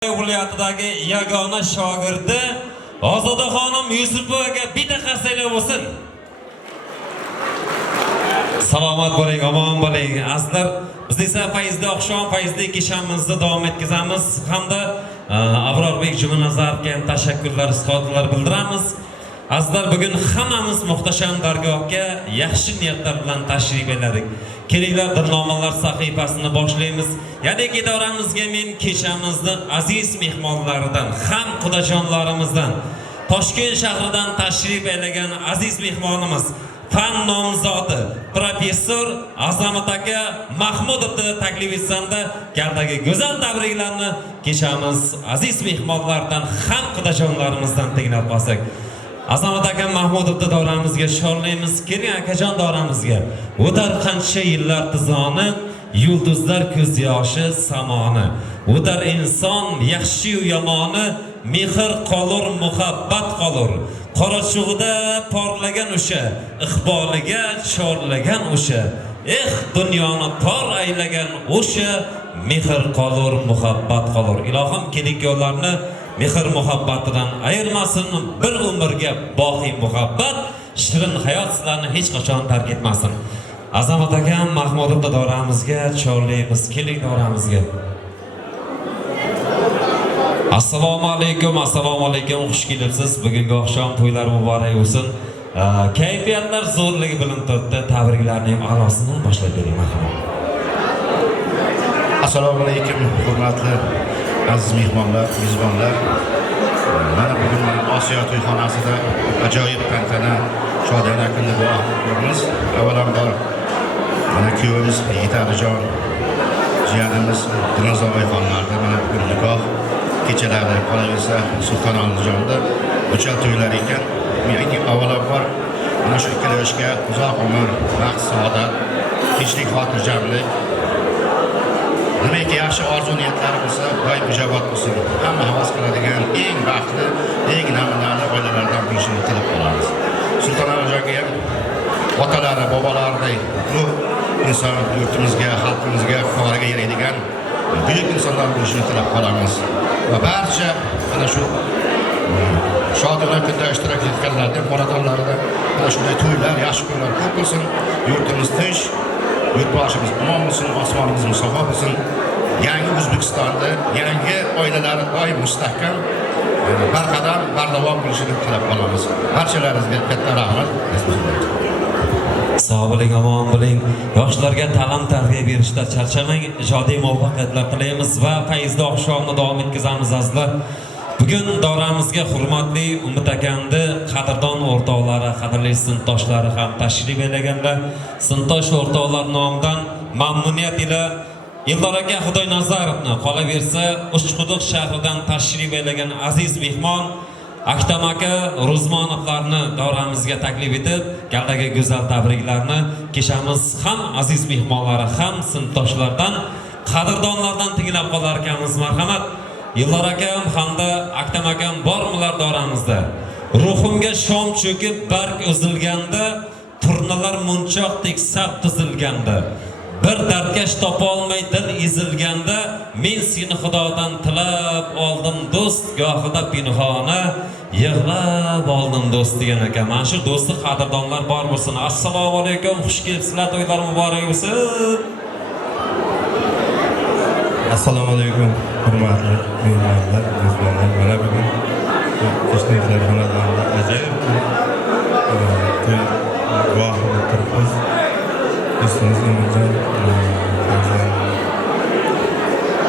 Viloyatidagi yagona shogirdi Ozodaxonim Yusupovaga bitta qarsaklar bo'lsin. Salomat bo'ling, omon bo'ling. Azizlar, biz esa fayzli oqshom, fayzli kechamizni davom etkazamiz hamda Avrorbek Jumanazarga ham tashakkurlar, izhorlar bildiramiz. Azizlar, bugun hammamiz muhtasham dargohga yaxshi niyatlar bilan tashrif etdik. Kelinglar, Dilnomalar sahifasini boshlaymiz. Ya'ni idoramizga men kechamizni aziz mehmonlaridan, ham qudajonlarimizdan, Toshkent shahridan tashrif etgan aziz mehmonimiz, fan nomzodi, professor Azamat aka Mahmudovni taklif etsamda, galdagi go'zal tabriklarni kechamiz aziz mehmonlardan, ham qudajonlarimizdan tinglab qolsak. Azamat aka Mahmudovni davramizga sho'rlaymiz. Keling akajon davramizga. O'tar qancha yillar tizoni, yulduzlar ko'z yoshi samoni. O'tar inson yaxshi u yomoni, mehr qolur, muhabbat qolur. Qorachug'ida porlagan o'sha, iqboliga chorlagan o'sha. Dunyoni tor aylagan o'sha, mehr qolur, muhabbat qolur. Ilohim keling yo'llarni mehr muhabbatidan ayirmasin, bir umrga boqiy muhabbat, shirin hayot sizlarni hech qachon tark etmasin. Azamat akam Mahmudovni davramizga chorlaymiz. Keling davramizga. Assalomu alaykum, assalomu alaykum. Xush kelibsiz. Bugungi oqshom to'ylar muborak bo'lsin. Kayfiyatlar zo'rligi bilan turibdi. Tabriklarning a'losidan boshlab bering, marhamat. Assalomu alaykum, hurmatli aziz mehmonlar, mezbonlar. Mana bugun Osiyo to'yxonasida ajoyib tantana, shodiyona kunni ko'ramiz. Avvalambor mana kuyovimiz Yigitalijon, jiyanimiz Dinozoy xonlarda mana bugun nikoh kechalari qolaversa Sulton Alijonda o'chal to'ylar ekan. Men avvalambor mana shu ikkala yoshga uzoq umr, baxt, saodat, tinchlik, xotirjamlik, nimaiki yaxshi orzu niyatlari bo'lsa, doim ijobat bo'lsin. Hamma havas qiladigan eng baxtli, eng namunali oilalardan bo'lishini tilab qolamiz. Sulton Alijonga ham otalari, bobolaridek ulug' inson yurtimizga, xalqimizga, fuqaroga yaraydigan buyuk insonlar bo'lishini tilab qolamiz. Va barcha ana shu shodiyona kunda ishtirok etganlarning xonadonlarida ana shunday to'ylar, yaxshi kunlar ko'p bo'lsin. Yurtimiz tinch, yurtboshimiz omon bo'lsin, osmonimiz musaffo bo'lsin. Yangi O'zbekistonda yangi oilalar doim mustahkam, barqadam, bardavom bo'lishini tilab qolamiz. Barchalaringizga katta rahmat. Sog' bo'ling, omon bo'ling. Yoshlarga ta'lim tarbiya berishda charchamang, ijodiy muvaffaqiyatlar tilaymiz va fayzli oqshomni davom etkazamiz azizlar. Bugun davramizga hurmatli Umid akamni qadrdon o'rtoqlari, qadrli sinfdoshlari ham tashrif etganlar. Sinfdosh o'rtoqlar nomidan mamnuniyat ila Eldor aka Xudoynazarovni, qolaversa Uchquduq shahridan tashrif etgan aziz mehmon Aktam aka Rozmonovlarni davramizga taklif etib, galdagi go'zal tabriklarni kechamiz ham aziz mehmonlari, ham sinfdoshlardan, qadrdonlardan tinglab qolar ekanmiz. Marhamat. Eldor akam hamda Aktam akam bormilar davramizda? Ruhimga shom cho'kib barg uzilganda, turnalar munchoqdek saf tuzilganda, bir dardkash topa olmay dil ezilganda, men seni Xudodan tilab oldim do'st, gohida pinhona yig'lab oldim do'st degan ekan. Mana shu do'stlik qadrdonlar bor bo'lsin. Assalomu alaykum, xush kelibsizlar, to'ylar muborak bo'lsin. Assalomu alaykum, hurmatli mehmonlar, mezbonlar. Mana bugun Toshkentlar xonadonida ajoyib to'y guvohida turibmiz. Do'stimiz Umidjon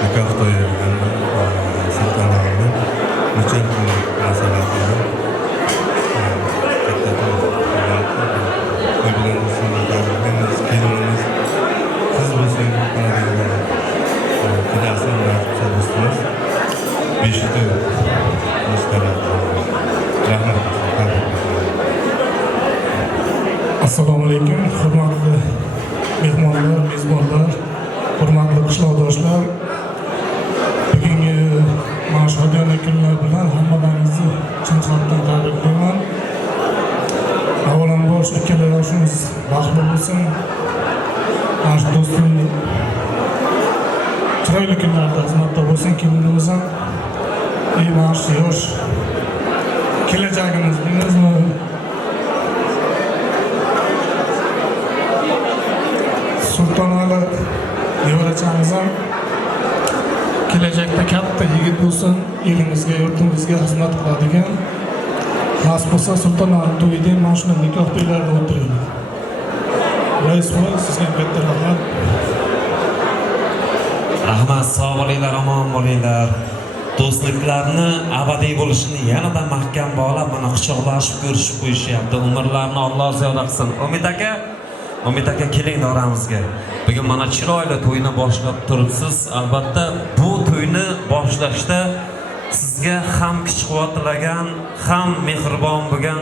nikoh to'yi Sultonlarni necha kun munosabatida katta to'y bilan tabriklaymiz. Kelinimiz qiz bo'lsin, kudasi do'stimiz Beshikda do'stlar. Rahmat. Assalomu alaykum, hurmatli mehmonlar, mezbonlar, hurmatli qishloqdoshlar. Bugungi mana shu shodiyona kunlar bilan hammalaringizni chin qalbdan tabriklayman. Avvalambor shu ikkala yoshimiz baxtli bo'lsin. Mana shu do'stlik chiroyli kunlarda xizmatda bo'lsin, kelinimiz ham başlıyor. Keleceğimiz bilmez mi? Sultanalı Yörecağımızdan gelecekte katta yigit bo'lsin, elimizga, yurtimizga xizmat qiladigan. Nas bo'lsa Sultanalı to'yida mana shunday nikoh to'ylarida o'tiradi. Rais bo'lay, sizga katta rahmat. Rahmat, sog' bo'linglar, omon bo'linglar. Do'stliklarni abadiy bo'lishini yanada mahkam bog'lab, mana quchoqlashib ko'rishib qo'yishyapti. Umrlarni Alloh ziyoda qilsin. Umid aka keling davramizga. Bugun mana chiroyli to'yni boshlab turibsiz. Albatta bu to'yni boshlashda sizga ham kuch-quvvat tilagan, ham mehribon bo'lgan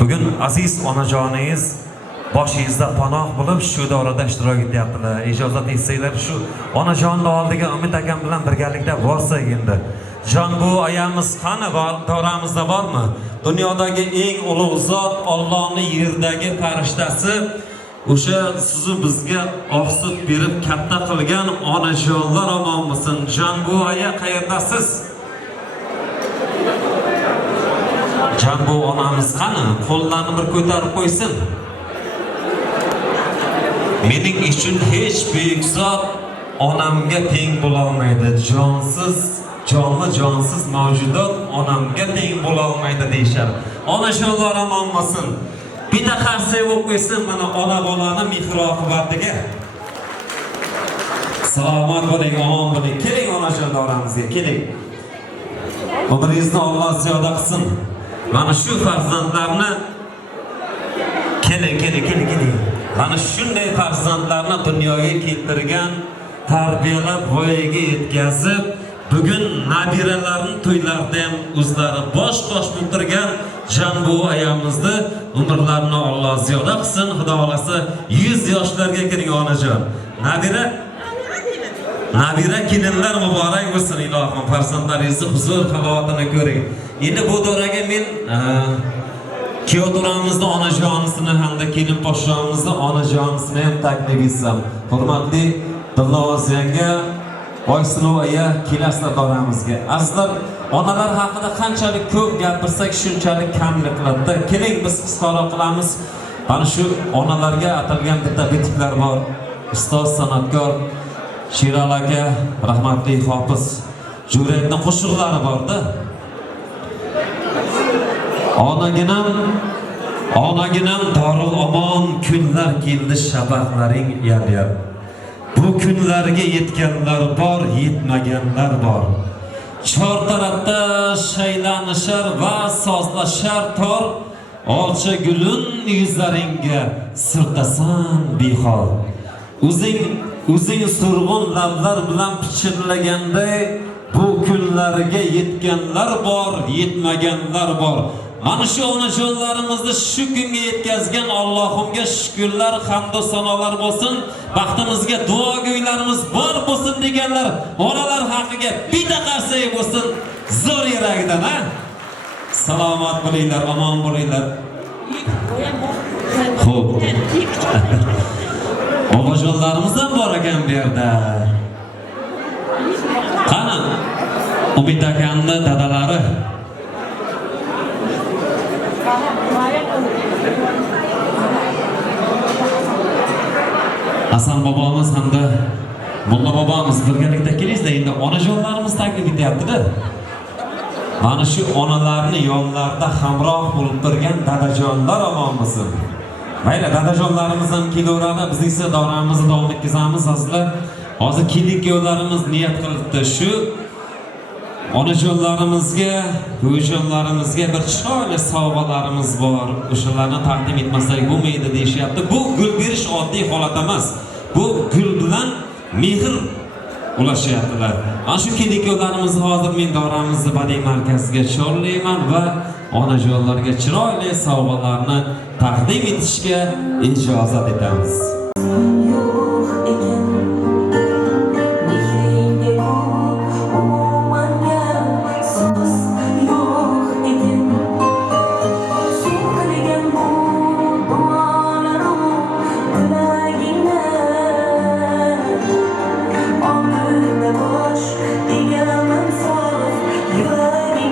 bugun aziz onajoningiz boshingizda panoh bo'lib shu davrada ishtirok etyaptilar. Ijozat etsanglar shu onajonning oldiga Umid akam bilan birgalikda borsak endi. Jon bu ayamiz qani bor, davramizda bormi? Dunyodagi eng ulug' zot, Allohning yerdagi farishtasi, o'sha sizni bizga oqsib berib katta qilgan onajonlar omon bo'lsin. Jon bu aya qayerdasiz? Jon bu onamiz qani? Qo'llarini bir ko'tarib qo'ysin. Mening uchun hech buyuk zot onamga teng bo'la olmaydi. Jonli jonsiz mavjudot onamga teng bo'la olmaydi deyshar. Onajonlar omon bo'lsin. Bitta qarsak bo'lib qo'ysin mana ona bolani mehr oqibatiga. Salomat bo'ling, omon bo'ling. Keling onajon davramizga, keling. Umringizni Alloh ziyoda qilsin. Mana shu farzandlarni keling. Mana shunday farzandlarni dunyoga keltirgan, tarbiyalab voyaga yetkazib, bugun nabiralarni to'ylarida ham o'zlari bosh bo'lib turgan Janbu ayamizni umrlarini Alloh ziyoda qilsin. Xudo xolasa 100 yoshlarga kirgan onajon. Nabira kelinlar muborak bo'lsin ilohim. Farzandlaringizni huzur halovatini ko'ring. Endi bu doraga men Kiyovturamizni onajonisini hamda kelin poshshomizni onajonisini ham taklif etsam. Hurmatli Dilnoz yanga, Oysinov aya kelasizlar davramizga. Azizlar, onalar haqida qanchalik ko'p gapirsak shunchalik kamlik qiladi. Keling biz qisqaroq qilamiz. Mana shu onalarga atalgan bitta bitiklar bor. Ustoz san'atkor Sherali aka, rahmatli Hofiz Juratning qo'shiqlari bor-da. Onaginam dorul omon kunlar keldi shabaqlaring yaryab. Bu kunlarga yetganlar bor, yetmaganlar bor. Chor tarafda shaylanishar va sozlashar tor. Olcha gulun yuzlaringga sirtasan behol. O'zing surg'un lablar bilan pichirlaganda bu kunlarga yetganlar bor, yetmaganlar bor. Mana shu onajonlarimizni shu kunga yetkazgan Allohimga shukrlar, hamd va sanolar bo'lsin. Baxtimizga duogo'ylarimiz bor bo'lsin deganlar onalar haqiga bitta qarsak bo'lsin. Zo'r yuragidan, ha? Salomat bo'linglar, omon bo'linglar. Xo'p. Onajonlarimiz ham bor ekan bu yerda. Qani? Umid akamning dadalari. Hasan bobomiz hamda Mulla bobomiz birgalikda kelingizda, endi onajonlarimiz taklif etyapti-da. Mana shu onalarni yonlarida hamroh bo'lib turgan dadajonlar omon bo'lsin. Mayli, dadajonlarimiz ham kelaveradi, bizning esa davramizni davom etkazamiz azizlar. Hozir kelik yo'llarimiz niyat qilibdi shu onajonlarimizga, bo'yjonlarimizga bir chiroyli sovg'alarimiz bor. O'shalarni taqdim etmasak bo'lmaydi deyishyapti. Bu gul berish oddiy holat emas. Bu gul bilan mehr ulashyaptilar. Ana shu kelik yo'llarimizni hozir men davramizni badiiy markaziga chorlayman va onajonlarga chiroyli sovg'alarni taqdim etishga ijozat etamiz. Yuragim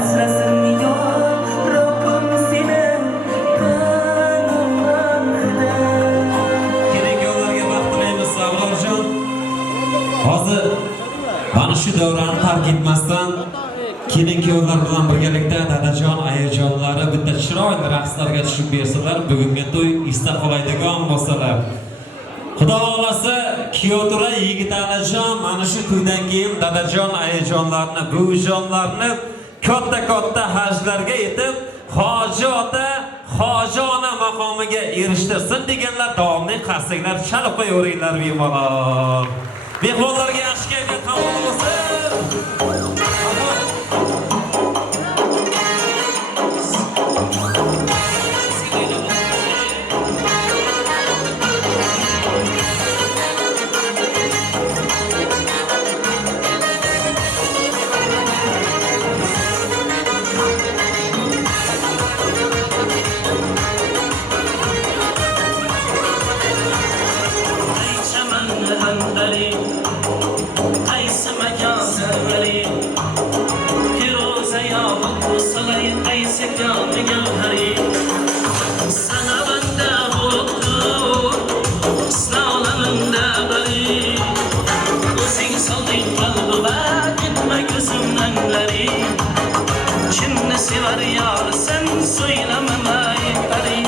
asrasin yok Rabbim seni kanımda. Kerak yo'llarga vaqt tilaymiz Abrorjon. Hozir mana shu davrani tark etmasdan keling yo'llar bilan birgalikda dadajon, ayajonlari bitta chiroyli raqslarga tushib bersalar, bugungi to'y esda qoladigan bo'lsalar. Xudo xolasa Kiyotura Yigitalijon mana shu to'ydan keyin dadajon, ayajonlarni, buvijonlarni katta hajlarga yetib, Hoji ota, Hoji ona maqomiga erishtirsin deganlar davomli qarsaklar chalib qo'yaveringlar bemalol. Mehmonlarga yaxshi kayfiyat qabul bo'lsin. Kimni sever yar sen söylememey bari.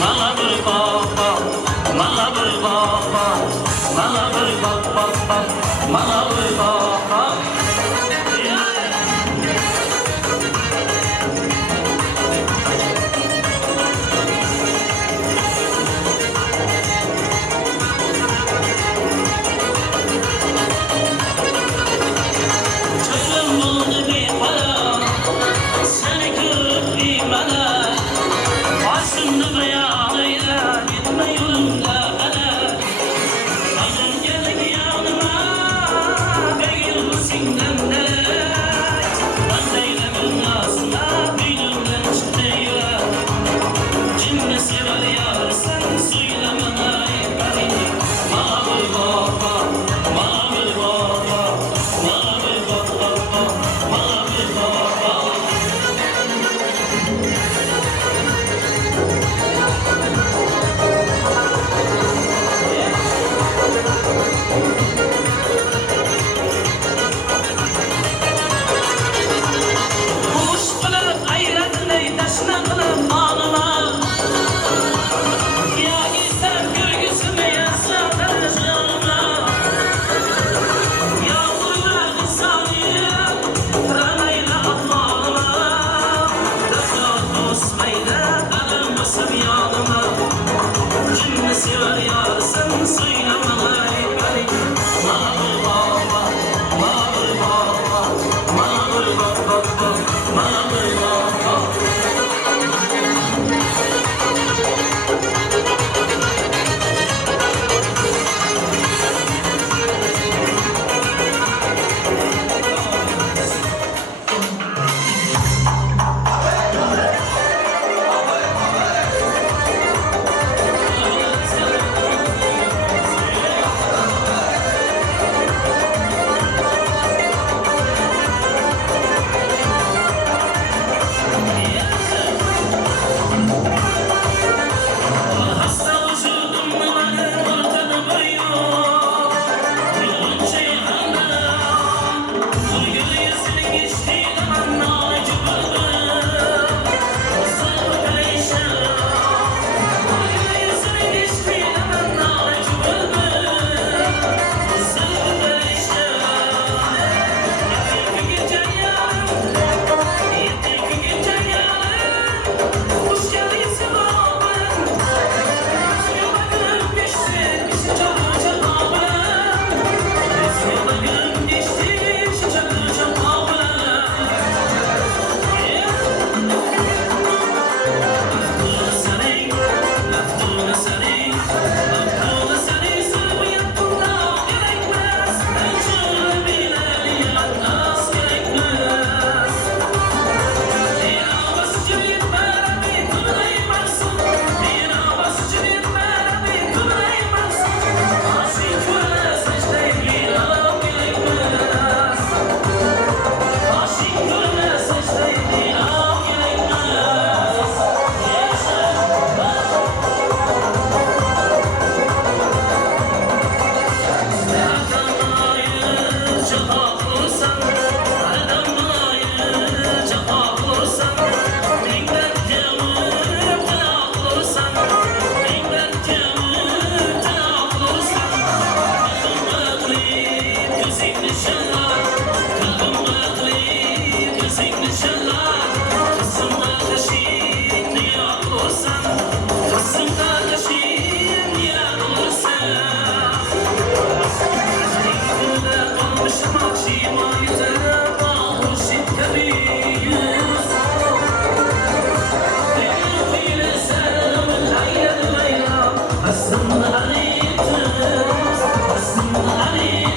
Mala bir baba, mala bir baba, mala bir baba, mala bir baba. Çölüm buldu bir para, seni görüp bilmeden kardeşim niye olursan, kızım kardeşim niye olursan. Yüzünde kalmışım akşama yüzüne bağmışım kemiyiz. Dile selamın hayır hayra, aslında aleyküm, aslında aleyküm.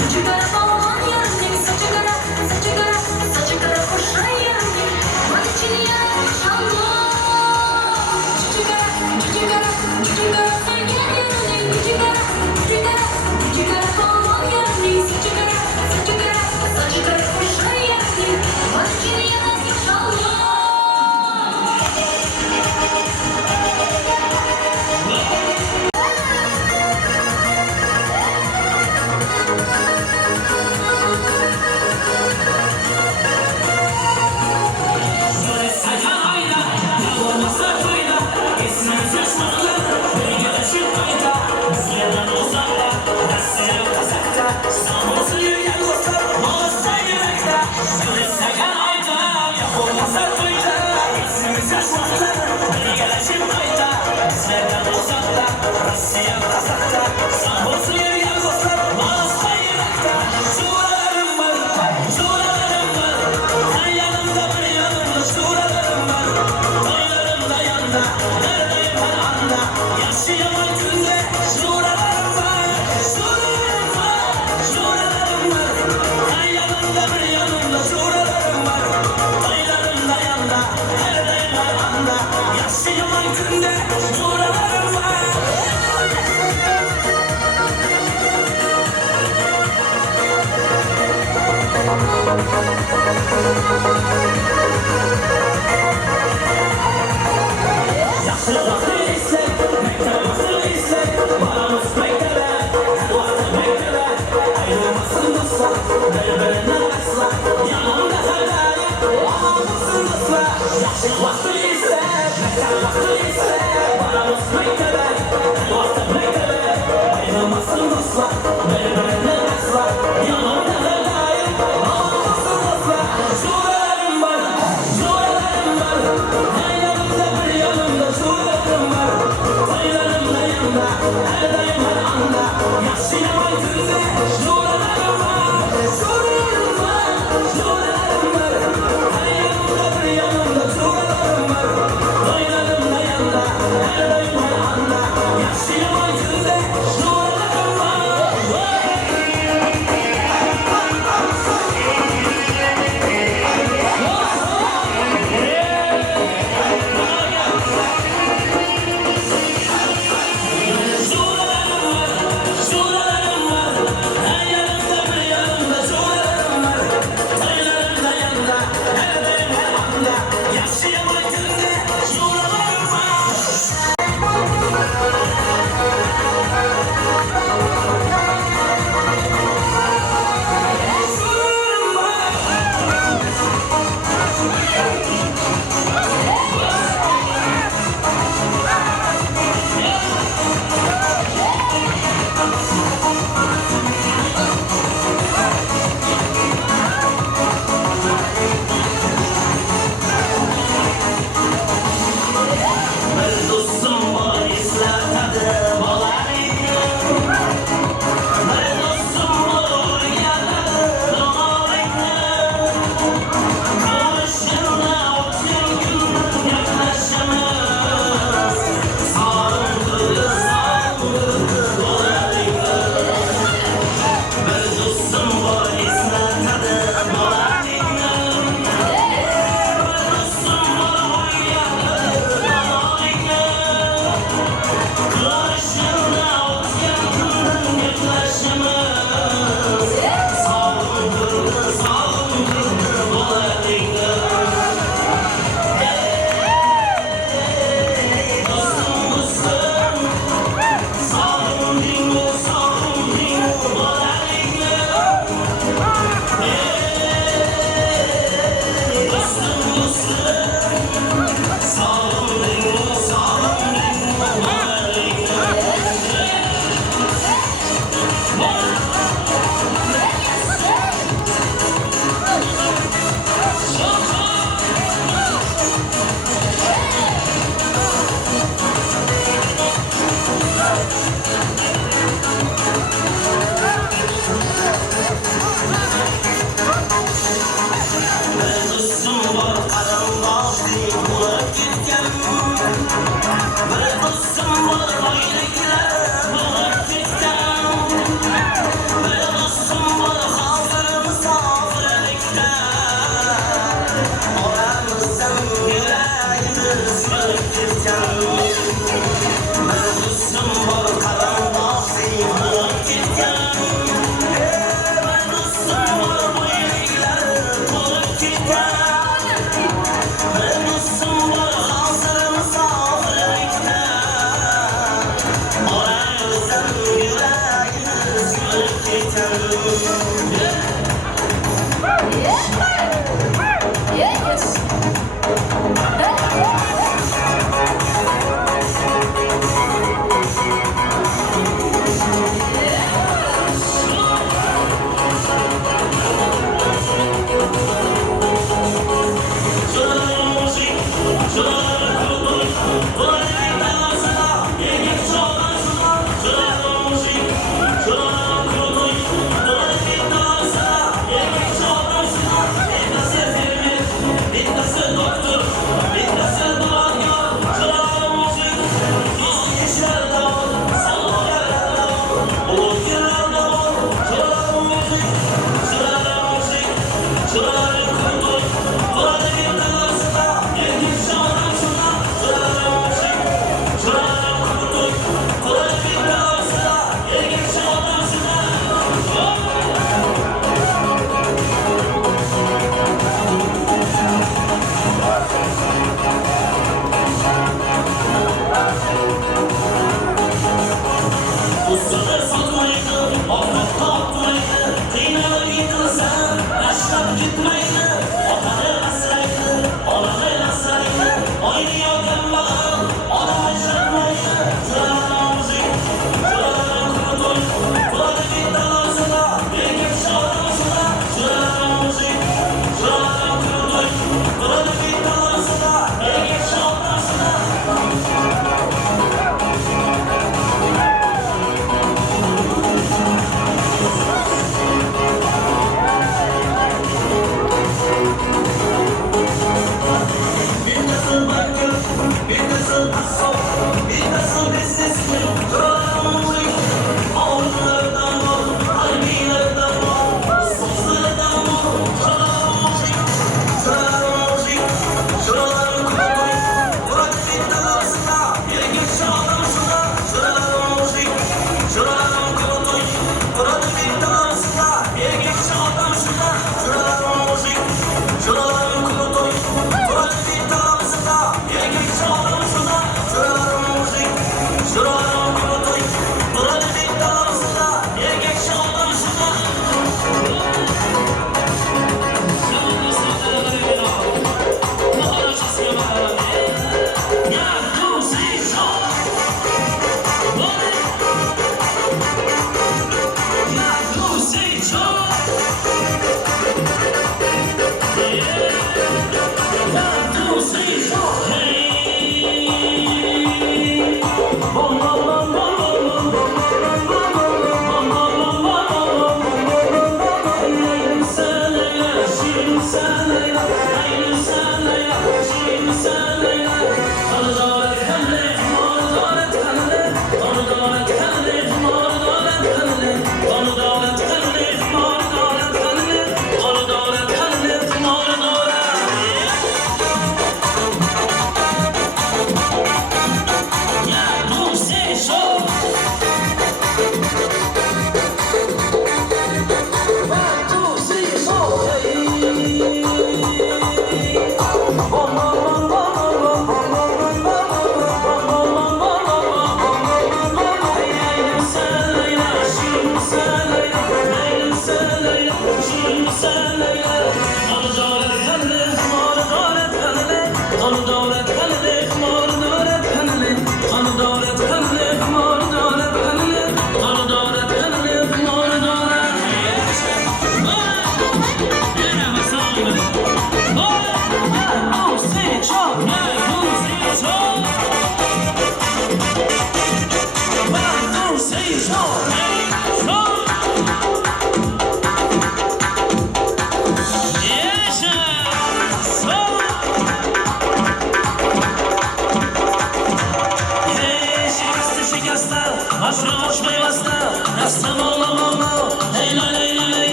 Saçı kara bağlan yarın saçı kara, saçı kara, saçı kara koşan yarın hadi çini yarın Allah. Saçı kara, saçı kara, saçı kara sen gel yarın saçı kara, saçı kara, saçı kara bağlan yarın saçı kara, saçı kara, saçı kara koşan yarın hadi çini yarın Allah. Yaşlı yaman günde, şuralarım var.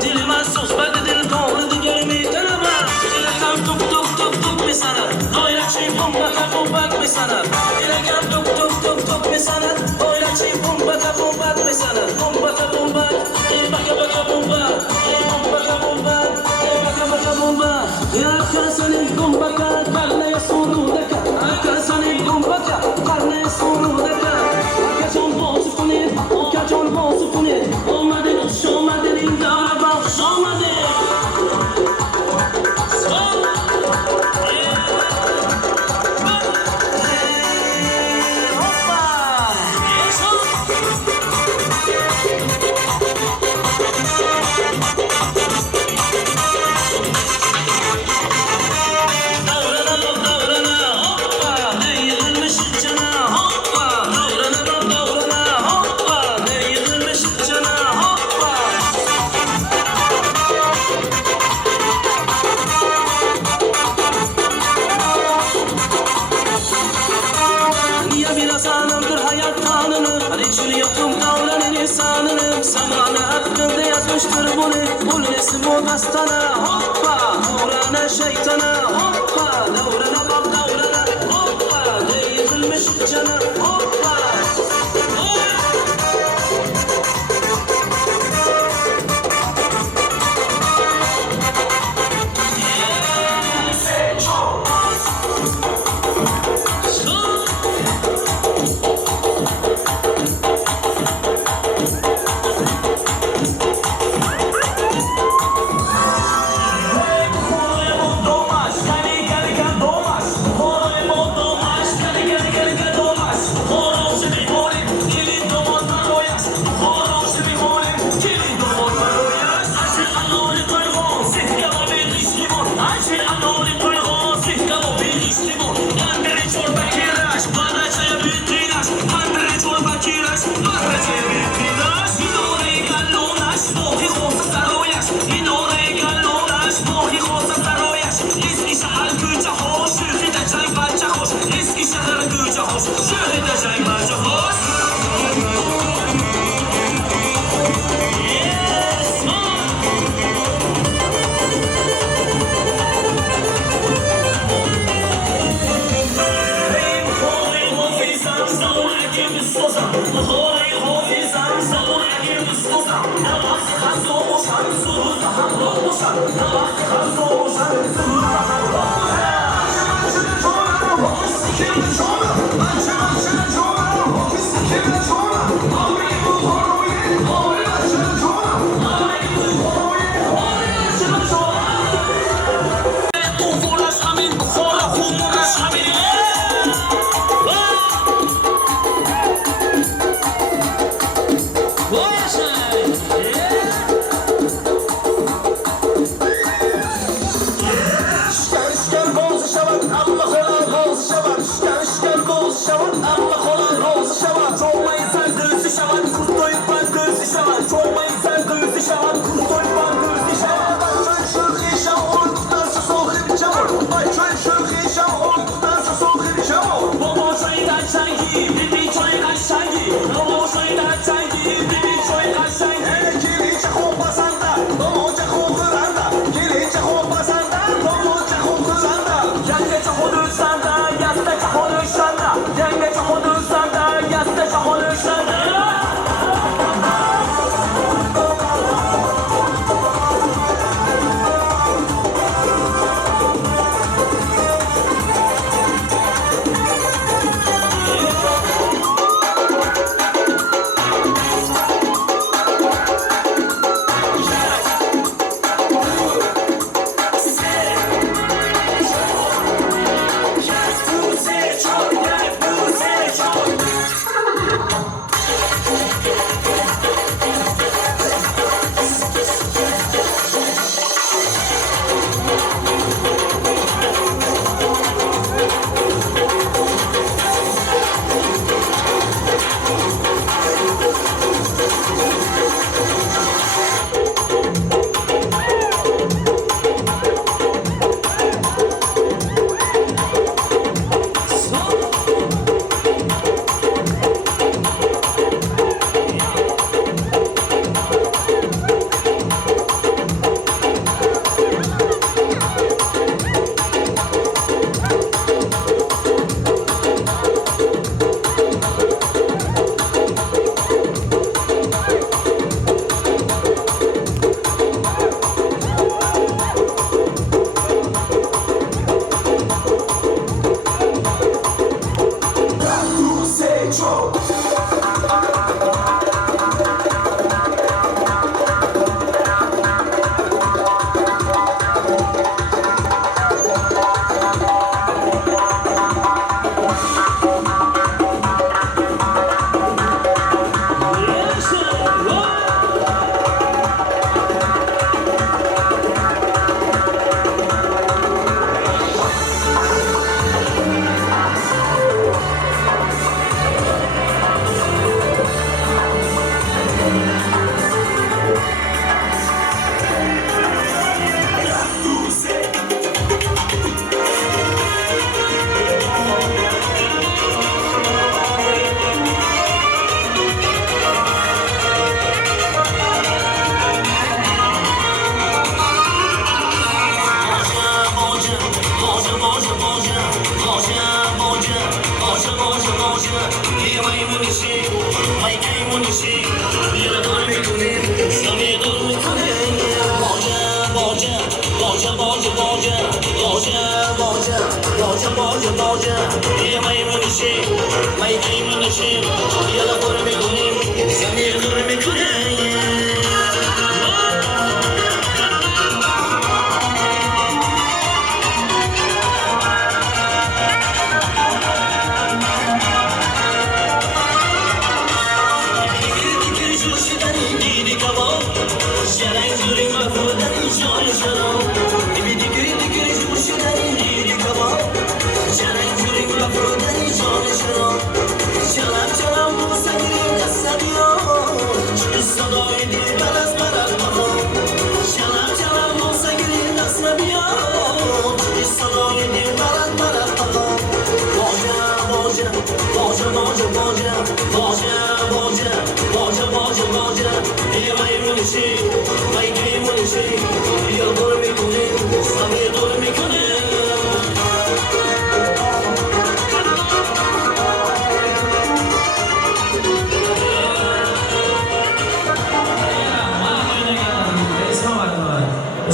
Dil Şey bomba ka bomba mesela bomba ka bomba baka baka bomba bomba baka bomba ya kasani bomba ka karne surudaka kasani bomba ka karne surudaka kaçon bozu kune kaçon bozu kune olmadı şolmadı araba şolmadı Dastana hoppa, uğrana şeytana hoppa, davrana bak davrana hoppa, değilmiş cana hoppa. olishim yana ko'rmay ko'rim seni ko'rmay ko'rayin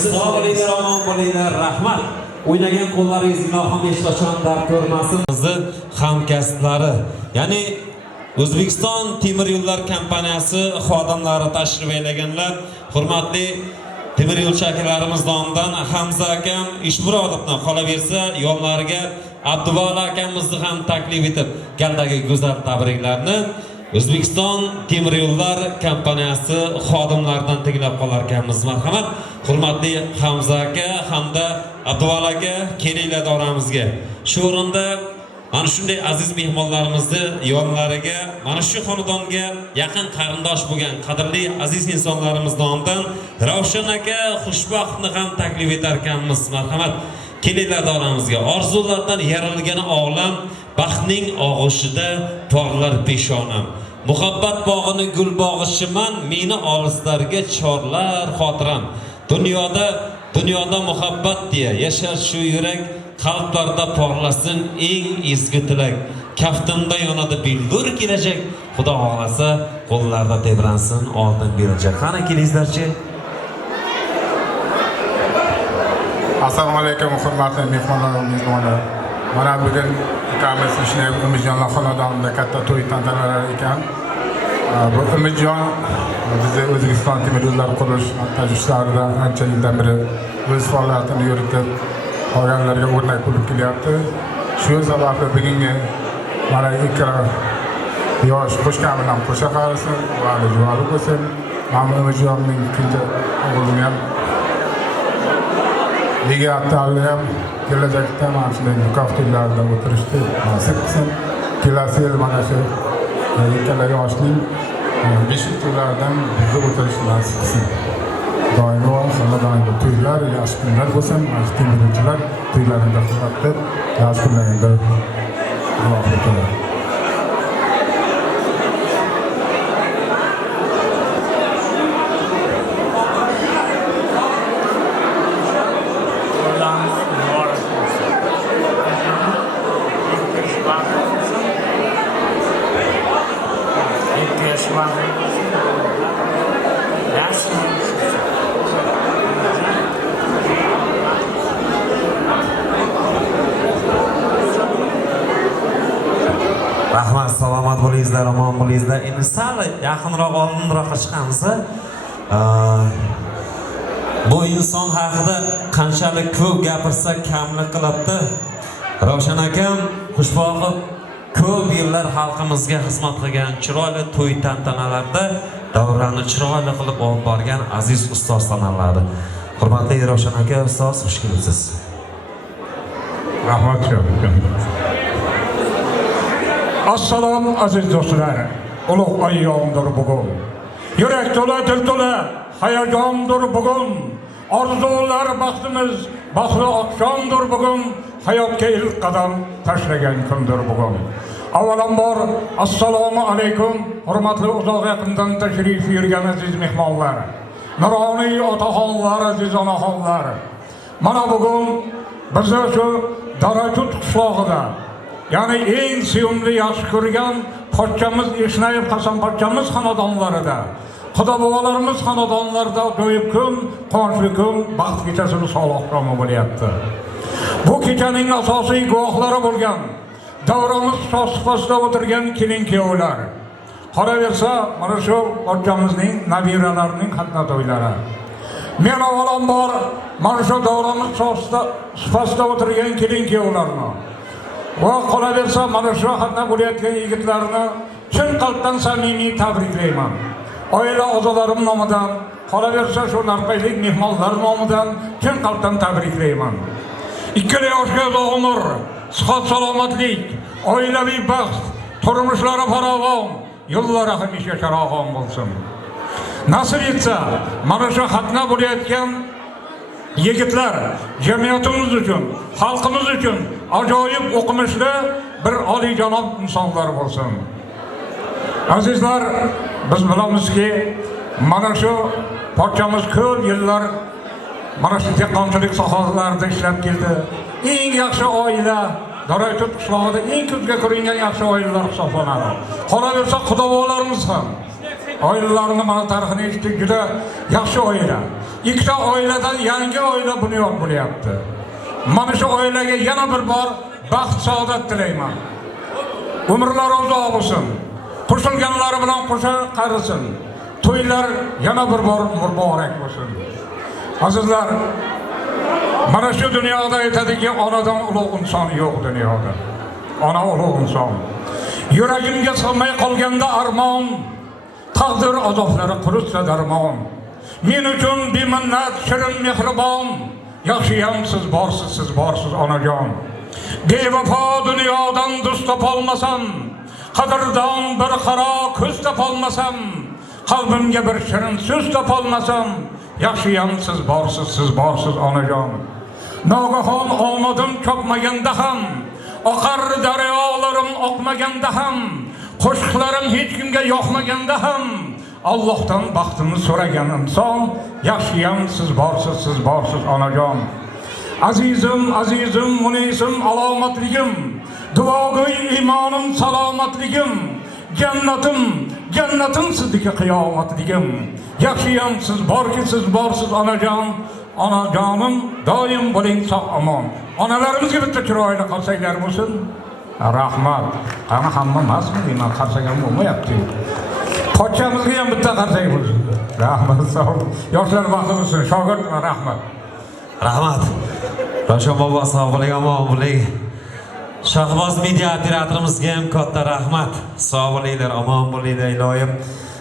Sog' bo'linglar, omon bo'linglar, rahmat. O'ynagan qo'llaringiz ilohim hech qachon dard ko'rmasin. Bizni hamkasblari, ya'ni O'zbekiston temir yo'llar kompaniyasi xodimlari tashrif aylaganlar. Hurmatli temir yo'lchi akalarimiz nomidan Hamza akam Ishmurodovdan qolaversa, yo'llariga Abduvola akamizni ham taklif etib, kaldagi go'zal tabriklarni O'zbekiston temir yo'llar kompaniyasi xodimlaridan tinglab qolar ekanmiz. Marhamat, hurmatli Hamza aka hamda Abduvola aka, kelinglar oramizga. Shu o'rinda mana shunday aziz mehmonlarimizni yo'llariga, mana shu xonadonga yaqin qarindosh bo'lgan qadrli aziz insonlarimiz nomidan Ravshan aka xushbaxtni ham taklif etar ekanmiz. Marhamat, kelinglar oramizga. Orzulardan yarilgan olam, baxtning og'ushida porlar peshonam. Muhabbat bog'ini gul bog'ishiman, meni olislarga chorlar xotiram. Dunyoda muhabbat diye yashar shu yurak, qalblarda porlasin eng ezgu tilak. Kaftimda yonadi bildur kelajak, Xudo xolasa qo'llarda tebransin oldin berajak. Qani kelingizlarchi? Assalomu alaykum hurmatli mehmonlar. Mana bugun ikamiz ishni Umidjonlar xonadonida katta to'y tantanalar ekan. Bu Umidjon bizni O'zbekiston temir yo'llar qurilish montaj ishlarida ancha yildan beri o'z faoliyatini yuritib, qolganlarga o'rnak bo'lib kelyapti. Shu sababli bugungi mana ikkala yosh qo'shgan bilan qo'sha qarasin, vali juvali bo'lsin. Mana Umidjonning ikkinchi o'g'lini ham Ligatlarni ham kelajakda mana shunday nikoh to'ylarida o'tirishdi. Nasib qilsin, kelasi yil mana shu ikkala yoshning beshik to'ylaridan birga o'tirishni nasib qilsin. Doimo xonadonda to'ylar, yaxshi kunlar bo'lsin. Mana shu temurchilar to'ylarida qilib, yaxshi kunlarida muvaffaq bo'lsin. Rahmat, salomat bo'lingizlar, omon bo'lingizlar. Endi sal yaqinroq oldinroqqa chiqamiz. Bu inson haqida qanchalik ko'p gapirsa kamlik qiladi. Ravshan akam xushboqib ko'p yillar xalqimizga xizmat qilgan, chiroyli to'y tantanalarda davrani chiroyli qilib olib borgan aziz ustoz sanaladi. Hurmatli Ravshan aka, ustoz, xush kelibsiz. Rahmat yo'q. Assalomu aziz do'stlar. Ulug' ayyomdir bugun. Yurak to'la, dil to'la, hayajondir bugun. Orzular baxtimiz, bahri oqshomdir bugun. Hayotga ilk qadam tashlagan kundir bugun. Avvalambor assalomu alaykum, hurmatli uzoq yaqindan tashrif buyurgan aziz mehmonlar. Nuroniy otaxonlar, aziz onaxonlar. Mana bugun bizni shu Darajut qishlog'ida, ya'ni eng sevimli yaxshi ko'rgan pochchamiz Eshnayev Hasan pochchamiz xonadonlarida, xudo bobolarimiz xonadonlarida to'yib kun, qonchli kun, baxt kechasini soliq oqshomi bo'lyapti. Bu kechaning asosiy guvohlari bo'lgan davramiz sosfosda o'tirgan kelin-kuyovlar. Qolaversa, mana shu o'rtamizning nabiralarining xatna to'ylari. Men avvalambor mana shu davramiz sosfosda o'tirgan kelin-kuyovlarni va qolaversa mana shu xatna bo'layotgan yigitlarni chin qalbdan samimiy tabriklayman. Oila a'zolarim nomidan, qolaversa shu narpaylik mehmonlar nomidan chin qalbdan tabriklayman. Ikkala yoshga umr, sihat salomatlik, oilaviy baxt, turmushlari farovon, yo'llari hamisha charog'on bo'lsin. Nasib etsa, mana shu xatna bo'layotgan yigitlar jamiyatimiz uchun, xalqimiz uchun ajoyib o'qimishli bir oliyjanob insonlar bo'lsin. Azizlar, biz bilamizki, mana shu pochchamiz ko'p yillar mana shu dehqonchilik sohalarida ishlab keldi. Eng yaxshi oila Do'raytut qishlog'ida eng ko'pga ko'ringan yaxshi oilalar hisoblanadi. Qolaversa xudovolarimiz ham oilalarning mana tarixini eshitdik, juda yaxshi oila. Ikkita oiladan yangi oila bunyod bo'lyapti. Mana shu oilaga yana bir bor baxt, saodat tilayman. Umrlari uzoq bo'lsin. Qo'shilganlari bilan qo'sha qarisin. To'ylar yana bir bor muborak bo'lsin. Azizlar, mana shu dunyoda aytadiki, onadan ulug' inson yo'q dunyoda. Ona ulug' inson. Yuragimga sig'may qolganda armon, taqdir azoblari qurutsa darmon. Men uchun beminnat shirin mehribon, yaxshiyam siz borsiz onajon. Bevafo dunyodan do'st topolmasam, qadrdon bir qaro ko'z topolmasam, qalbimga bir shirin so'z topolmasam, yaxshiyam siz borsiz onajon. Nogahon omadim chopmaganda ham, oqar daryolarim oqmaganda ham, qo'shiqlarim hech kimga yoqmaganda ham, Allohdan baxtimni so'ragan inson, yaxshiyam siz borsiz onajon. Azizim, munisim, alomatligim, duogo'y imonim, salomatligim, jannatim sizniki qiyomatligim. Yaxshiyam siz borsiz onajon. Onajonim, doim bo'ling sog' omon. Onalarimizga bitta chiroyli qarsaklar bo'lsin. Rahmat. Qani hamma emasmi? Men qarsagan bo'lmayapti. Pochchamizga ham bitta qarsak bo'lsin. Rahmat, sog' ol. Yoshlar baxti bo'lsin. Shogird rahmat. Rahmat. Ravshan bobo sog' bo'ling, omon bo'ling. Shahboz media operatorimizga ham katta rahmat. Sog' bo'linglar, omon bo'linglar iloyim.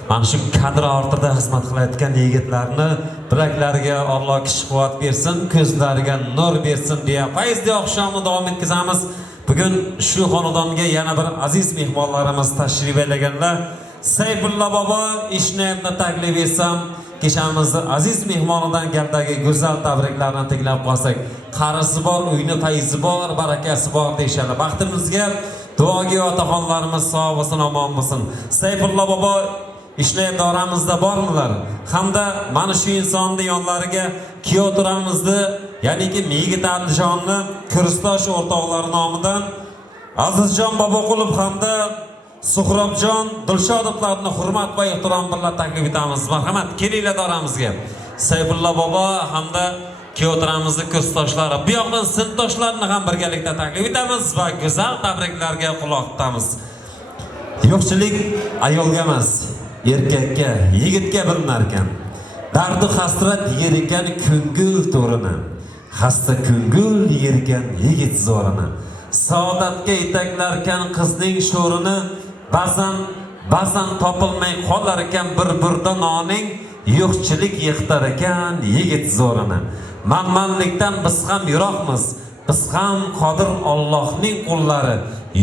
Mana shu kadr ortida xizmat qilayotgan yigitlarni bilaklariga Alloh kuch-quvvat bersin, ko'zlariga nur bersin deya fayzli oqshomni davom etkazamiz. Bugun shu xonadonga yana bir aziz mehmonlarimiz tashrif aylaganlar. Sayfulla bobo ishni taklif etsam, kechamizni aziz mehmonidan galdagi go'zal tabriklarni tinglab qolsak, qarisi bor, uyni fayzi bor, barakasi bor deyshadi. Baxtimizga duoga otaxonlarimiz sog' bo'lsin, omon bo'lsin. Sayfulla bobo ishlayib doramizda bormilar? Hamda mana shu insonni yonlariga Kiyoturamizni, ya'niki Miyigit Andijonni Kirstosh o'rtoqlari nomidan Azizjon Boboqulov hamda Suhrobjon Dilshodovlarni hurmat va ehtirom bilan taklif etamiz. Marhamat, kelinglar doramizga. Sayfulla bobo hamda Kiyoturamizni Kirstoshlari, bu yoqdan sinfdoshlarni ham birgalikda taklif etamiz va go'zal tabriklarga quloq tutamiz. Yo'qchilik ayolga emas, erkakka, yigitga bilinar ekan. Dardu hasrat yer ekan ko'ngil to'rini. Xasta ko'ngil yer ekan yigit zo'rini. Saodatga yetaklarkan qizning sho'rini, ba'zan topilmay qolar ekan bir burda noning, yo'qchilik yiqtar ekan yigit zo'rini. Manmanlikdan biz ham yiroqmiz, biz ham qodir Allohning qullari,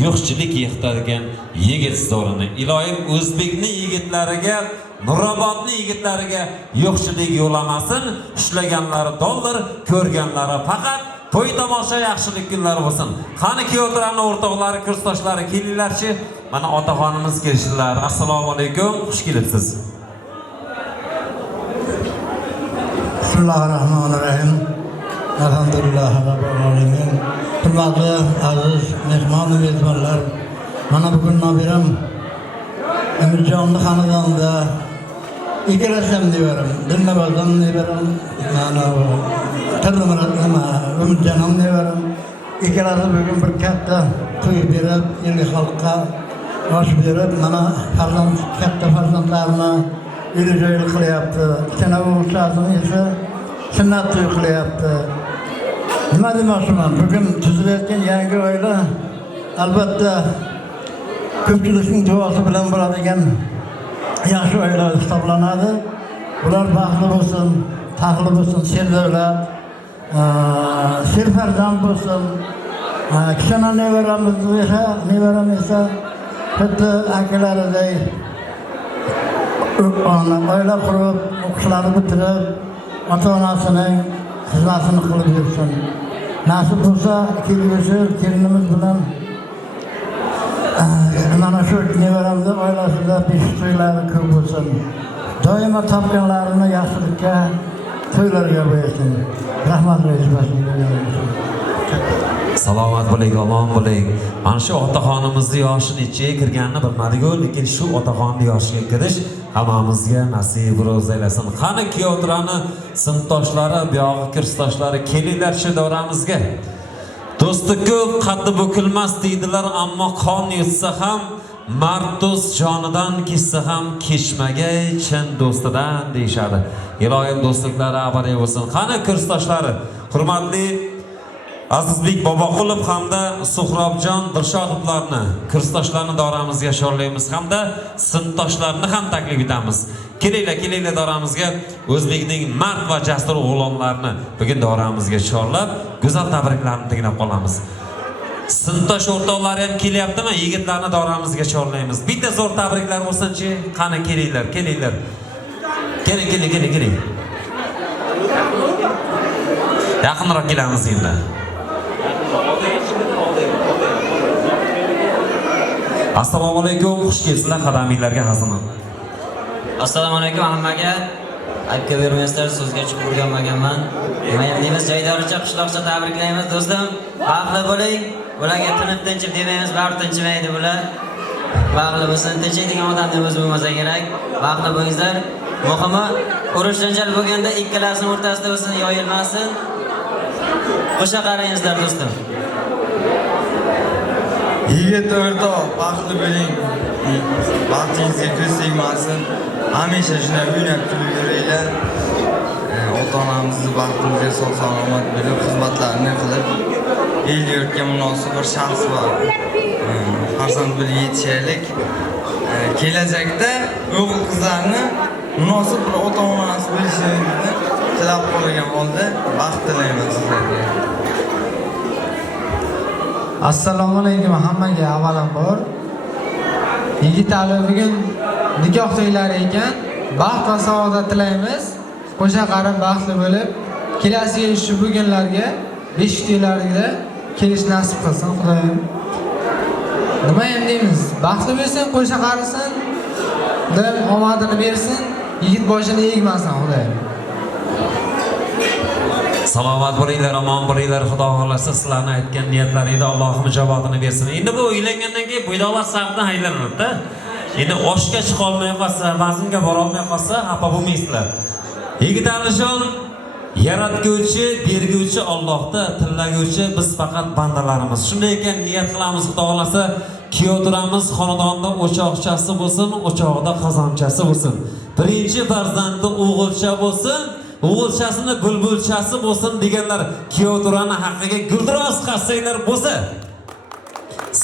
yo'qchilik yiqtargan yigit zo'rini. Iloyim o'zbekning yigitlariga, Nurobodning yigitlariga yo'qchilik yo'lamasin, ishlaganlari dollar, ko'rganlari faqat to'y tomosha yaxshilik kunlari bo'lsin. Qani Kiyoturani o'rtoqlari, kursdoshlari kelinglarchi. Mana otaxonimiz kelishdilar. Assalomu alaykum, xush kelibsiz. Bismillahirrahmanirrahim. Elhamdülillah Rabbil alamin. Hurmatli aziz mehmon va mezbonlar, mana bugun nabiram Emirjonni xonadonida ikkalasam nevaram, Dilnavozdan nevaram, mana Emirjonim nevaram, ikkalasi bugun bir katta to'y berib, el xalqqa osh berib, mana katta farzandlarini uyli-joyli qilyapti. Ikkala o'g'ilchasini esa sunnat to'y qilyapti. Nima demoqchiman? Bugun tuzilayotgan yangi oila albatta ko'pchilikning duosi bilan bo'ladigan yaxshi oila hisoblanadi. Bular baxtli bo'lsin, taxtli bo'lsin, serdavlat, serfarzand bo'lsin. Kichkina nevaram esa xuddi akalaridek oila qurib, o'qishlarini bitirib, ota-onasining xizmatini qilib yursin. Nasib bo'lsa, kelgusi kelinimiz bilan mana shu nevaramni oilasida besh to'ylari ko'p bo'lsin. Doimo topganlarini yaxshilikka, to'ylarga qo'ysin. Rahmat Salomat bo'ling, omon bo'ling. Mana shu otaxonimizni yoshi nechaga kirganini bilmadik-ku, lekin shu otaxonning yoshiga kirish hammamizga nasib ro'z aylasin. Qani kuyovtirani sinfdoshlari, buyog'i kursdoshlari kelinglar shu davramizga. Do'sti ko'p, qaddi bukilmas deydilar, ammo qon yutsa ham mard do'st jonidan kechsa ham kechmagay chin do'stidan deyshadi. Iloyim do'stliklari abadiy bo'lsin. Qani kursdoshlari, hurmatli Azizbek Boboqulov hamda Suhrobjon Dilshodovlarni, kursdoshlarni davramizga chorlaymiz hamda sinfdoshlarni ham taklif etamiz. Kelinglar davramizga O'zbekning mard va jasur o'g'lonlarini bugun davramizga chorlab, go'zal tabriklarni tinglab qolamiz. Sinfdosh o'rtoqlari ham kelyaptimi? Yigitlarni davramizga chorlaymiz. Bitta zo'r tabriklar bo'lsin-chi. Qani kelinglar. Keling. Yaqinroq kelamiz endi. Assalomu alaykum, xush kelibsizlar qadaminglarga haziman. Assalomu alaykum hammaga. Aytib bermaysizlar, so'zga chiqib o'rganmaganman. Nima ham deymiz, joydoricha, qishloqcha tabriklaymiz do'stim. Baxtli bo'ling. Ularga tinib tinchib demaymiz, baribir tinchimaydi bular. Baxtli bo'lsin, tinchiydigan odamning o'zi bo'lmasa kerak. Baxtli bo'lingizlar. Muhimi, urush janjal bo'lganda ikkalasining o'rtasida bo'lsin, yoyilmasin. Qo'sha qarangizlar do'stim. Yigit o'rtoq, baxtli bo'ling. Baxtingizga ko'z tegmasin. Hamisha shunday o'ynab kulib yuringlar. Ota-onamizni baxtimizga sog'-salomat berib, xizmatlarini qilib, el yurtga munosib bir shaxs va farzand bo'lib yetishaylik. Kelajakda o'g'il qizlarni munosib bir ota-onasi bo'lishingizni tilab qolgan holda baxt tilayman sizlarga. Assalomu alaykum hammaga avvalambor. Yigitali bugun nikoh to'ylari ekan, baxt va saodat tilaymiz. Qo'sha qarib baxtli bo'lib, kelasi shu bugunlarga, beshik to'ylariga kelish nasib qilsin Xudoyim. Nima ham deymiz? Baxtli bo'lsin, qo'sha qarisin, Xudoyim omadini bersin, yigit boshini egmasin Xudoyim. Salomat bo'linglar, omon bo'linglar. Xudo xolasa sizlarning aytgan niyatlaringizga Allohim ijobatini bersin. Endi bu uylangandan keyin bo'ydoqlar safdan haylanadi-da. Endi oshga chiqa olmay qolsa, vaznga bora olmay qolsa, xafa bo'lmaysizlar. Yigitalijon yaratguvchi, berguvchi Allohda, tillaguvchi biz faqat bandalarimiz. Shunday ekan niyat qilamiz, Xudo xolasa kuyovtiramiz xonadonda o'choqchasi bo'lsin, o'chog'ida qozonchasi bo'lsin. Birinchi farzandi o'g'ilcha bo'lsin, o'g'ilchasini bulbulchasi bo'lsin deganlar kuyovturani haqqiga guldiroz qassanglar bo'lsa.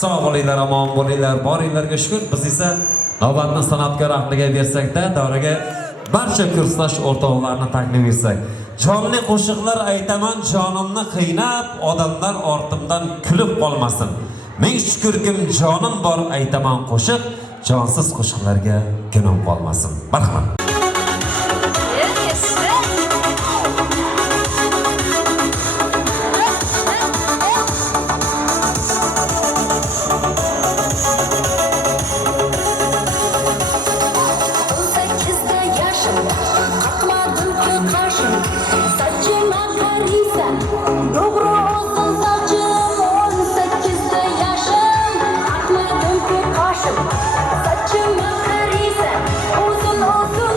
Sog' bo'linglar, omon bo'linglar, boringlarga shukr. Biz esa navbatni san'atkor aqliga bersak-da, davraga barcha kursdosh o'rtoqlarni taklif etsak. Jonli qo'shiqlar aytaman, jonimni qiynab, odamlar ortimdan kulib qolmasin. Ming shukrkim jonim bor aytaman qo'shiq, jonsiz qo'shiqlarga gunoh qolmasin. Marhamat. Saçıma karisa, uzun uzun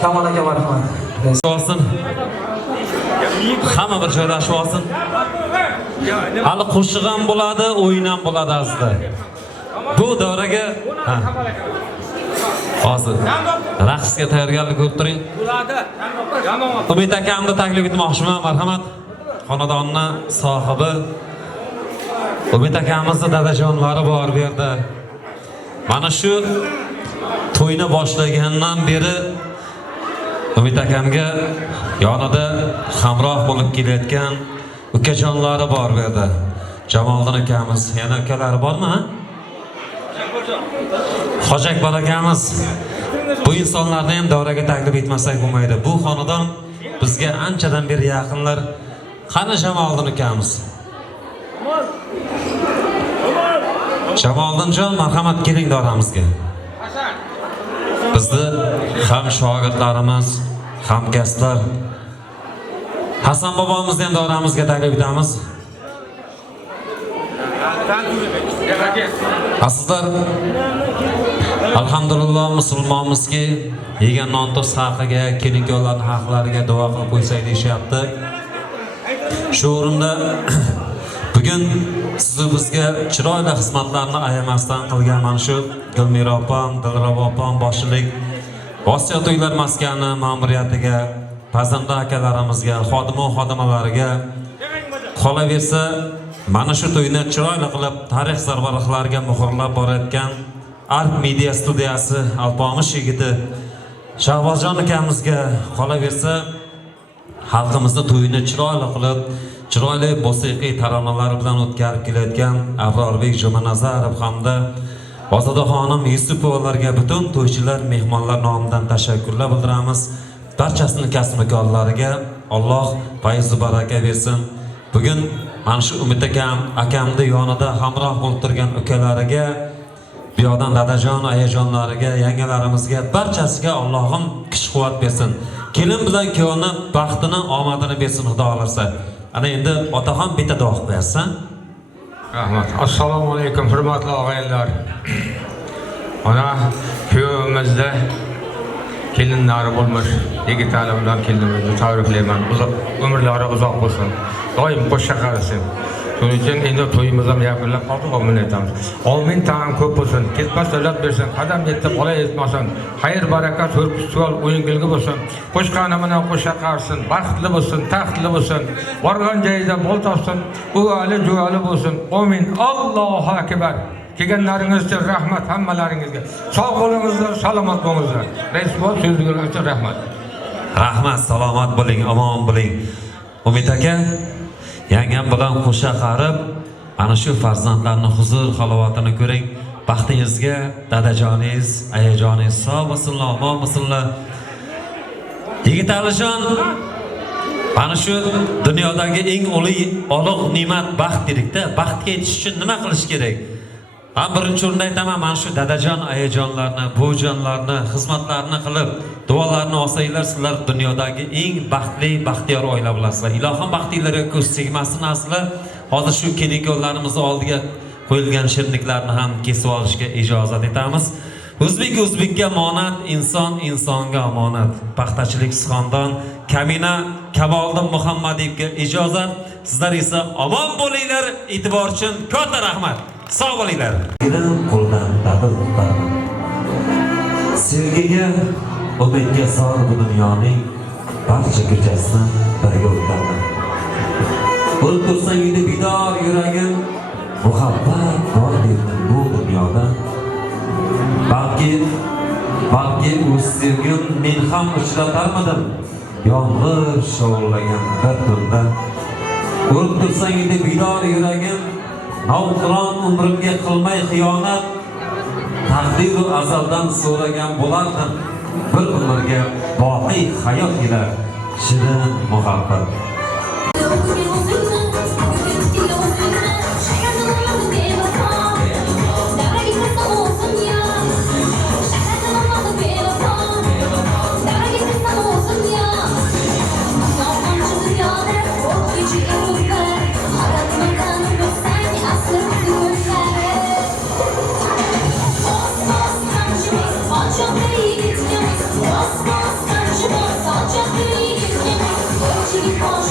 Kamol aka marhamat. olsin. Hamma bir joylashib olsin. Hali qo'shiq ham bo'ladi, o'yin ham bo'ladi aslida. Bu davraga hozir raqsga tayyorgarlik ko'rib turing. Umid akamni taklif etmoqchiman, marhamat. Xonadonni sohibi Umid akamizni dadajonlari bor bu yerda. Mana shu to'yni boshlagandan beri Umid akamga yonida hamroh bo'lib kelayotgan ukajonlari bor bu yerda. Jamoliddin akamiz, yana ukalari bormi? Hojakbar akamiz. Bu insonlarni ham davraga taklif etmasak bo'lmaydi. Bu xonadon bizga anchadan beri yaqinlar. Qani Jamoliddin akamiz? Jamoliddinjon, marhamat keling davramizga. Bizni ham shogirdlarimiz, hamkasblar Hasan bobomizni ham davramizga taklif etamiz. Asizlar, alhamdulillah musulmonmizki, yegan non to's haqiga, kelin-kuyovlarning haqlariga duo qilib qo'ysak deyishyapti. Shu o'rinda bugun siz bizga chiroyli xizmatlarni ayamasdan qilgan mana shu Gulmira opam, Dilrabo opam boshchilik Osiyo to'ylar maskani ma'muriyatiga, pazanda akalarimizga, xodima-xodimalariga qolaversa mana shu to'yni chiroyli qilib tarix sarvaraqlariga muhrlab borayotgan Ark Media studiyasi alpomish yigiti Shahbozjon akamizga qolaversa xalqimizning to'yini chiroyli qilib, chiroyli musiqiy taronalar bilan o'tkazib kelayotgan Avrorbek Jumanazarov hamda Ozodaxonim Yusupovalarga butun to'ychilar, mehmonlar nomidan tashakkurlar bildiramiz. Barchasini kasb-mikorlariga Alloh fayz va baraka bersin. Bugun mana shu Umid akamni yonida hamroh bo'lib turgan ukalariga, bu yoqdan dadajon, ayajonlariga, yangalarimizga barchasiga Allohim kuch-quvvat bersin. Kelin bilan kuyovni baxtini, omadini bersin Xudo xolasa. Ana endi otaxon bitta duo qilib bersin. Rahmat. Assalomu alaykum hurmatli og'aylar. Ana kuyovimizda kelinlari bo'lmish yigitali bilan kelinimizni tabriklayman. Umrlari uzoq bo'lsin. Doim qo'sha qarasin. Shuning uchun endi to'yimiz ham yakunlab qoldi, amin aytamiz. Amin ta'am ko'p bo'lsin, ketmas davlat bersin, qadam yetib bola yetmasin. Xayr, barakat, hurkustuvol, o'yingilgi bo'lsin. Qo'shqani bilan qo'sha qarsin, baxtli bo'lsin, taxtli bo'lsin. Borgan joyida bol topsin, o'ali jo'ali bo'lsin. Amin. Allohu akbar. Kelganlaringiz uchun rahmat hammalaringizga. Sog' bo'lingizlar, salomat bo'lingizlar. Rais bo'l so'zingizlar uchun rahmat. Rahmat, salomat bo'ling, omon bo'ling. Umid aka, yangam bilan qo'sha qarib, ana shu farzandlarning huzur halovatini ko'ring. Baxtingizga dadajoningiz, ayajoningiz sog' bo'lsinlar, omon bo'lsinlar. Yigitalijon, mana shu dunyodagi eng ulug' ne'mat baxt dedikda, baxtga yetish uchun nima qilish kerak? Men birinchi o'rinda aytaman, mana shu dadajon, ayajonlarni, buvijonlarni xizmatlarini qilib, duolarni olsanglar, sizlar dunyodagi eng baxtli, baxtiyor oila bo'lasizlar. Ilohim baxtinglarga ko'z tegmasin asli. Hozir shu kelin-kuyovlarimizni oldiga qo'yilgan shirinliklarni ham kesib olishga ijozat etamiz. O'zbek o'zbekka omonat, inson insonga omonat. Paxtachilik suxandon Kamina Kamoliddin Muhammadiyevga ijozat. Sizlar esa omon bo'linglar. E'tibor uchun katta rahmat. Sog' bo'linglar. Qo'ldan dadil tutaman. Sevgiga, umidga zor bu dunyoning barcha ko'chasini birga o'taman. Bo'lib tursang uyda bidor yuragim, muhabbat bor derdim bu dunyoda. Balki o'z sevgim men ham uchratarmidim, yomg'ir shovullagan bir tunda. Bo'lib tursang uyda bidor yuragim, Navqiron umrimga qilmay xiyonat, taqdiru azaldan so'ragan bo'lardim. Bir umrga boqiy hayot ila shirin muhabbat. Osmos Oh,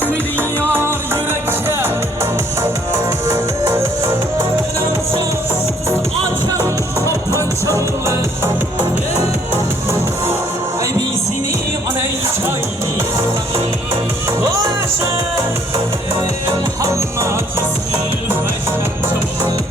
Süydün yar yürekte Benim çok açan kapaçalı Ey bilsini aney çayni O yaşa Muhammed ismi Beşer çabuk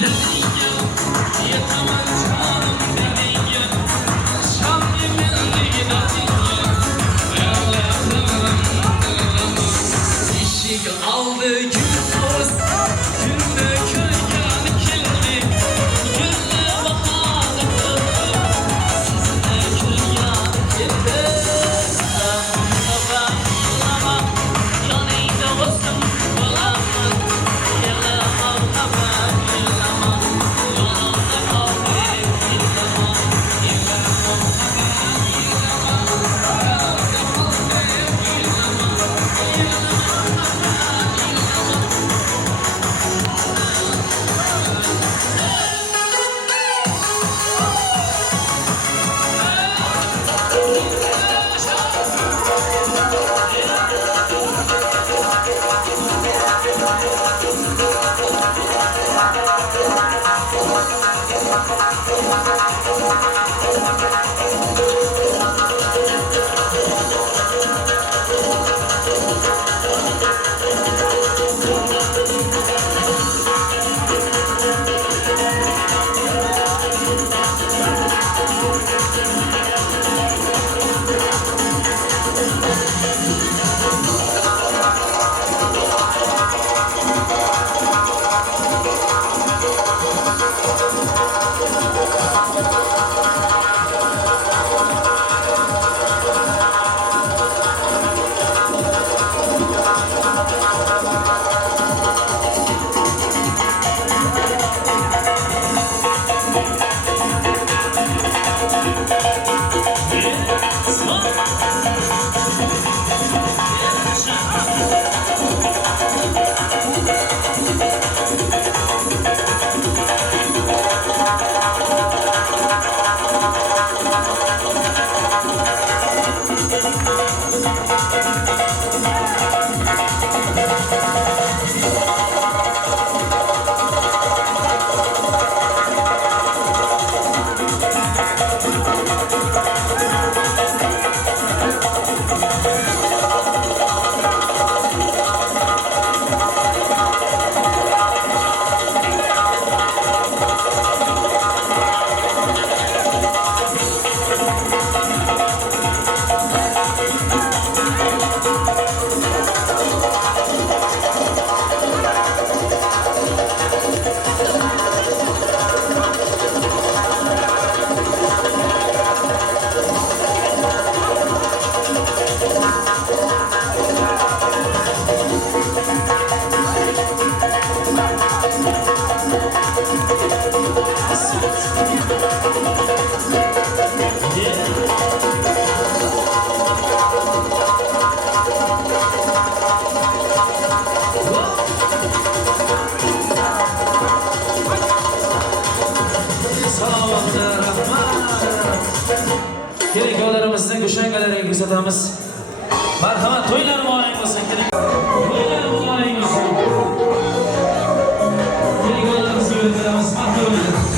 Deli Guşangalarga ko'rsatamiz. Marhamat, to'ylar muborak bo'lsin. To'ylar muborak bo'lsin. Kelganlarimizni yo'llaymiz. Marhamat.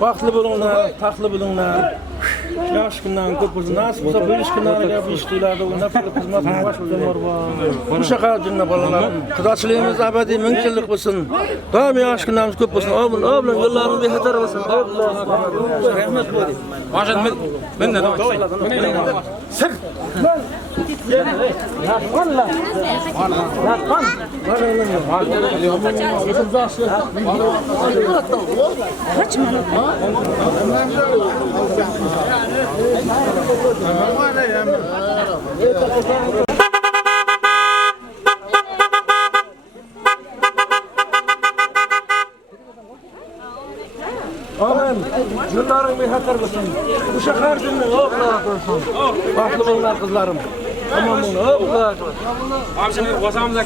Baxtlı bulunlar, taxtlı bulunlar. Yaş gündən köp olsun. Nasip olsa bu iş günlərə bu iş tuylarda o nəfər xidmət baş olsunlar var. Bu şəkər cünnə balalarım. Qıdaçılığımız abadi mümkünlük olsun. Daim yaş günlərimiz köp olsun. Ablan yollarımız bir xətar olsun. Rəhmət buyurun. Maşın ben de Sır. Amin. Yılların bir hatır mısın? Bu şakar cümle oğullar olsun. Baklı bunlar kızlarım. Aman bunu oğullar. Abi şimdi basamıza.